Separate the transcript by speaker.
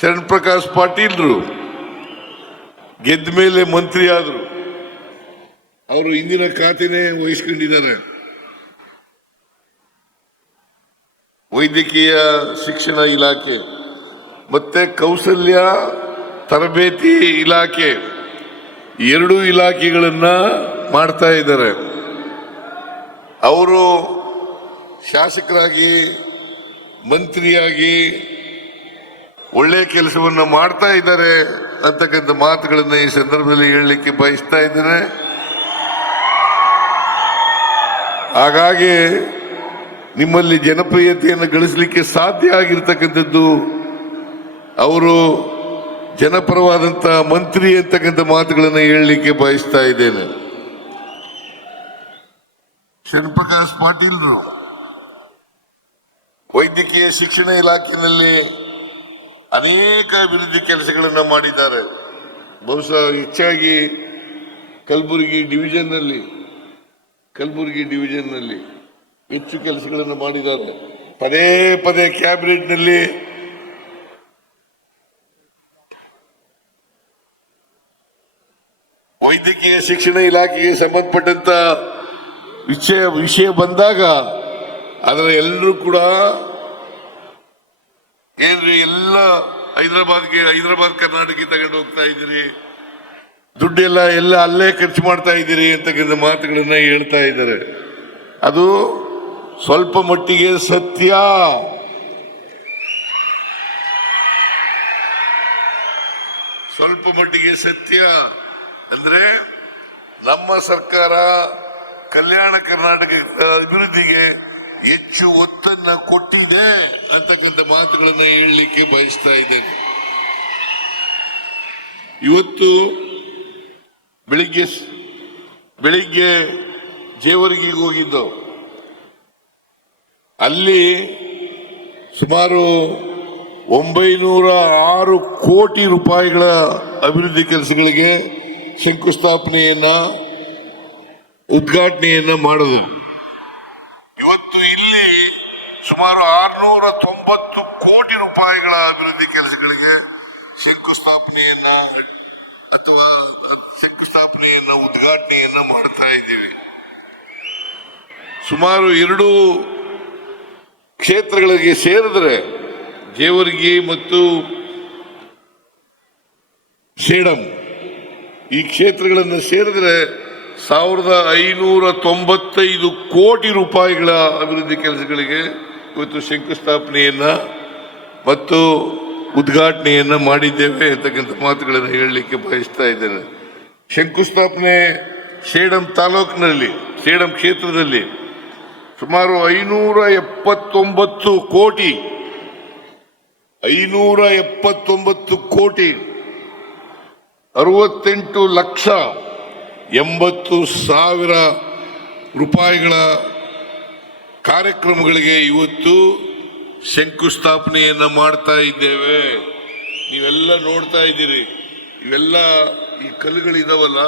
Speaker 1: ಶರಣ್ ಪ್ರಕಾಶ್ ಪಾಟೀಲ್ರು ಗೆದ್ದ ಮೇಲೆ ಮಂತ್ರಿ ಆದ್ರು. ಅವರು ಇಂದಿನ ಖಾತೆನೇ ವಹಿಸ್ಕೊಂಡಿದ್ದಾರೆ. ವೈದ್ಯಕೀಯ ಶಿಕ್ಷಣ ಇಲಾಖೆ, ಮತ್ತೆ ಕೌಶಲ್ಯ ತರಬೇತಿ ಇಲಾಖೆ ಎರಡು ಇಲಾಖೆಗಳನ್ನ ಮಾಡ್ತಾ ಇದ್ದಾರೆ. ಅವರು ಶಾಸಕರಾಗಿ, ಮಂತ್ರಿಯಾಗಿ ಒಳ್ಳೆಯ ಕೆಲಸವನ್ನು ಮಾಡ್ತಾ ಇದ್ದಾರೆ ಅಂತಕ್ಕಂಥ ಮಾತುಗಳನ್ನು ಈ ಸಂದರ್ಭದಲ್ಲಿ ಹೇಳಲಿಕ್ಕೆ ಬಯಸ್ತಾ ಇದ್ದೇನೆ. ಹಾಗಾಗಿ ನಿಮ್ಮಲ್ಲಿ ಜನಪ್ರಿಯತೆಯನ್ನು ಗಳಿಸಲಿಕ್ಕೆ ಸಾಧ್ಯ ಆಗಿರ್ತಕ್ಕಂಥದ್ದು ಅವರು ಜನಪರವಾದಂತ ಮಂತ್ರಿ ಅಂತಕ್ಕಂಥ ಮಾತುಗಳನ್ನು ಹೇಳಲಿಕ್ಕೆ ಬಯಸ್ತಾ ಇದ್ದೇನೆ. ಶರಣಪ್ರಕಾಶ್ ಪಾಟೀಲ್ರು, ವೈದ್ಯಕೀಯ ಶಿಕ್ಷಣ ಇಲಾಖೆಯಲ್ಲಿ ಅನೇಕ ಅಭಿವೃದ್ಧಿ ಕೆಲಸಗಳನ್ನು ಮಾಡಿದ್ದಾರೆ. ಬಹುಶಃ ಹೆಚ್ಚಾಗಿ ಕಲಬುರಗಿ ಡಿವಿಷನ್ನಲ್ಲಿ ಕಲಬುರಗಿ ಡಿವಿಷನ್ನಲ್ಲಿ ಹೆಚ್ಚು ಕೆಲಸಗಳನ್ನು ಮಾಡಿದ್ದಾರೆ. ಪದೇ ಪದೇ ಕ್ಯಾಬಿನೆಟ್ನಲ್ಲಿ ವೈದ್ಯಕೀಯ ಶಿಕ್ಷಣ ಇಲಾಖೆಗೆ ಸಂಬಂಧಪಟ್ಟಂತ ವಿಷಯ ವಿಷಯ ಬಂದಾಗ ಅದರ ಎಲ್ಲರೂ ಕೂಡ ಏನ್ರಿ ಎಲ್ಲ ಹೈದರಾಬಾದ್ಗೆ, ಹೈದರಾಬಾದ್ ಕರ್ನಾಟಕ ತಗೊಂಡು ಹೋಗ್ತಾ ಇದ್ದೀರಿ? ದುಡ್ಡೆಲ್ಲ ಎಲ್ಲ ಅಲ್ಲೇ ಖರ್ಚು ಮಾಡ್ತಾ ಇದ್ದೀರಿ ಅಂತಕ್ಕಂಥ ಮಾತುಗಳನ್ನ ಹೇಳ್ತಾ ಇದ್ದಾರೆ. ಅದು ಸ್ವಲ್ಪ ಮಟ್ಟಿಗೆ ಸತ್ಯ. ಸ್ವಲ್ಪ ಮಟ್ಟಿಗೆ ಸತ್ಯ. ಅಂದ್ರೆ ನಮ್ಮ ಸರ್ಕಾರ ಕಲ್ಯಾಣ ಕರ್ನಾಟಕ ಅಭಿವೃದ್ಧಿಗೆ ಹೆಚ್ಚು ಒತ್ತನ್ನ ಕೊಟ್ಟಿದೆ ಅಂತಕ್ಕಂಥ ಮಾತುಗಳನ್ನ ಹೇಳಲಿಕ್ಕೆ ಬಯಸ್ತಾ ಇದ್ದೇನೆ. ಇವತ್ತು ಬೆಳಿಗ್ಗೆ ಬೆಳಿಗ್ಗೆ ಜೇವರ್ಗಿಗೆ ಹೋಗಿದ್ದು. ಅಲ್ಲಿ ಸುಮಾರು ಒಂಬೈನೂರ ಆರು ಕೋಟಿ ರೂಪಾಯಿಗಳ ಅಭಿವೃದ್ಧಿ ಕೆಲಸಗಳಿಗೆ ಶಂಕುಸ್ಥಾಪನೆಯನ್ನ, ಉದ್ಘಾಟನೆಯನ್ನ ಮಾಡಿದ್ರು ಇವತ್ತು ಇಲ್ಲಿ ಸುಮಾರು ಆರ್ನೂರ ತೊಂಬತ್ತು ಕೋಟಿ ರೂಪಾಯಿಗಳ ಅಭಿವೃದ್ಧಿ ಕೆಲಸಗಳಿಗೆ ಶಂಕುಸ್ಥಾಪನೆಯನ್ನ ಅಥವಾ ಶಂಕುಸ್ಥಾಪನೆಯನ್ನ ಉದ್ಘಾಟನೆಯನ್ನ ಮಾಡ್ತಾ ಇದ್ದೀವಿ. ಸುಮಾರು ಎರಡು ಕ್ಷೇತ್ರಗಳಿಗೆ ಸೇರಿದ್ರೆ ಜೇವರ್ಗಿ ಮತ್ತು ಸೇಡಂ, ಈ ಕ್ಷೇತ್ರಗಳನ್ನು ಸೇರಿದ್ರೆ ಸಾವಿರದ ಐನೂರ ತೊಂಬತ್ತೈದು ಕೋಟಿ ರೂಪಾಯಿಗಳ ಅಭಿವೃದ್ಧಿ ಕೆಲಸಗಳಿಗೆ ಇವತ್ತು ಶಂಕುಸ್ಥಾಪನೆಯನ್ನ ಮತ್ತು ಉದ್ಘಾಟನೆಯನ್ನು ಮಾಡಿದ್ದೇವೆ ಅಂತಕ್ಕಂಥ ಮಾತುಗಳನ್ನು ಹೇಳಲಿಕ್ಕೆ ಬಯಸ್ತಾ ಇದ್ದೇನೆ. ಶಂಕುಸ್ಥಾಪನೆ ಸೇಡಂ ತಾಲೂಕಿನಲ್ಲಿ, ಸೇಡಂ ಕ್ಷೇತ್ರದಲ್ಲಿ ಸುಮಾರು ಐನೂರ ಎಪ್ಪತ್ತೊಂಬತ್ತು ಕೋಟಿ, ಐನೂರ ಎಪ್ಪತ್ತೊಂಬತ್ತು ಕೋಟಿ, ಅರವತ್ತೆಂಟು ಲಕ್ಷ ಎಂಬತ್ತು ಸಾವಿರ ರೂಪಾಯಿಗಳ ಕಾರ್ಯಕ್ರಮಗಳಿಗೆ ಇವತ್ತು ಶಂಕುಸ್ಥಾಪನೆಯನ್ನ ಮಾಡ್ತಾ ಇದ್ದೇವೆ. ನೀವೆಲ್ಲ ನೋಡ್ತಾ ಇದ್ದೀರಿ. ಇವೆಲ್ಲ ಈ ಕಲ್ಲುಗಳಿದಾವಲ್ಲ